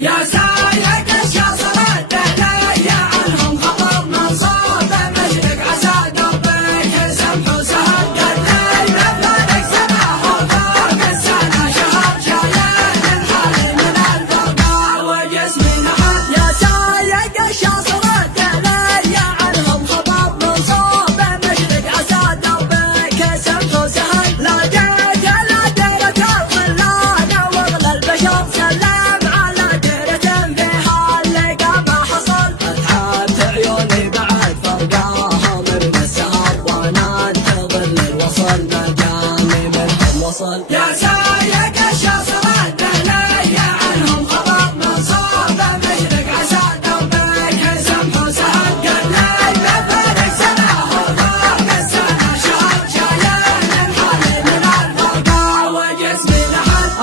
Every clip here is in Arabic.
يا سايق الشاصرات لي عنهم خبر من صوب مشرق عسى دوبك سمح وسهل قال لي بفرق سنة وفوق السنة شهر شايل الحالي من الفرقة وجسمي لحد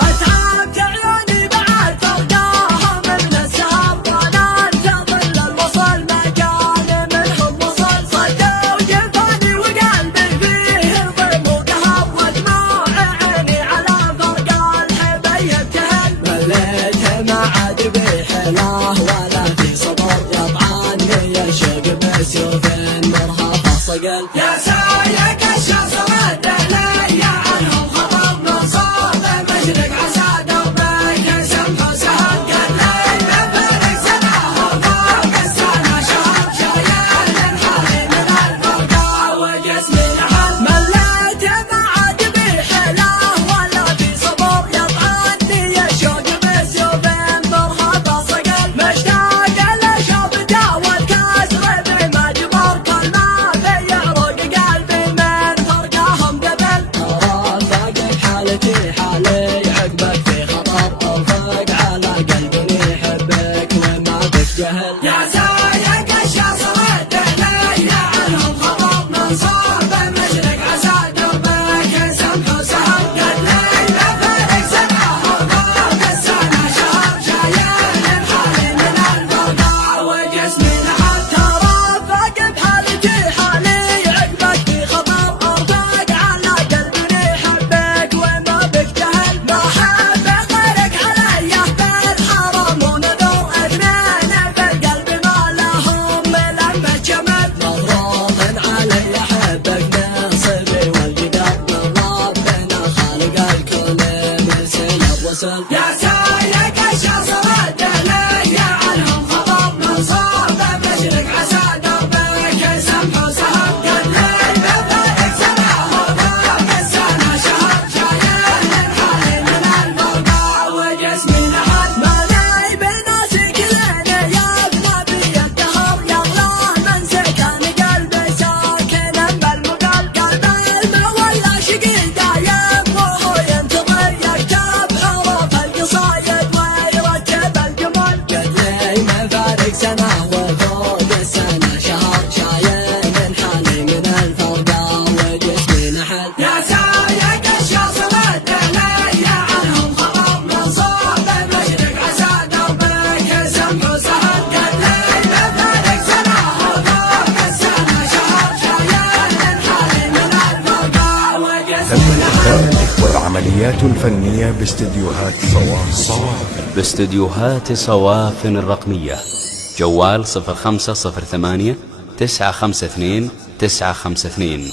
أتعبت عيوني بعد فرقاهم من السهر وانا انتظر الوصل مكاني منهم وصل صدوا جفاني وقلبي فيه ضيم وقهر ودموع ولا في صبر يطعني الشوق بسيوف مرهفة صقل يا سايق الشاصرات لي عنهم خبر من صوب مشرق عسى دوبك سمح وسهل قال لي بفرق سنة وفوق السنة شهر شايل الحالي من الفرقة وجسمي لحد مليت ما عاد بي حيله ولا في صبر يطعني الشوق بسيوف مرهفة صقل مشتاق لشوف داوى الكسر بما جبر كل ما في يعرق قلبي من فرقاهم قبل رافق حالتي حالي عقبك في خطر ارفق على قلبي يحبك وما بك جهل يا سايق الشاصرات لي عنهم خبر من صوب مشرق عسى دوبك سمح وسهل قال لي بفرق سنة وفوق السنة شهر شايل الحالي من الفرقة وجسمي لحد ترافق بحالتي حالي عقبك في خطر ارفق على قلبي يحبك وما بك جهل ما حب غيرك علي بالحرام ونذر اثنين في القلب ما لهم لمة جمل مغروض علي احبك نصيبي والقدر من ربنا خالق الكون مرسل الرسل يا سايق الشاصرات لي عنهم خبر من صوب مشرق عسى دوبك سمح وسهل قال لي بفرق سنة وفوق السنة شهر شايل الحالي من الفرقة وجسمي لحد مالي بناسي كلنا يا بنبي الدهر يغلاه من سكن قلبي ساكنا بالمقال قلب المولى شقي دايم وهو ينتظر يكتب حروف القصايد ويرتب الجمل قد لي ما فارق سنة وفوق السنة شهر شايل من حالي من الفرقة وجسمي نحل يا سايق الشاصرات لي عنهم خبر من صوب مشرق عسى دوبك سمح وسهل قال لي بفرق سنة وفوق السنة شهر شايل الحالي من الفرقة وجسمي تم الإخوة العمليات الفنية باستديوهات صوافن الرقمية. جوال 0508 952 952.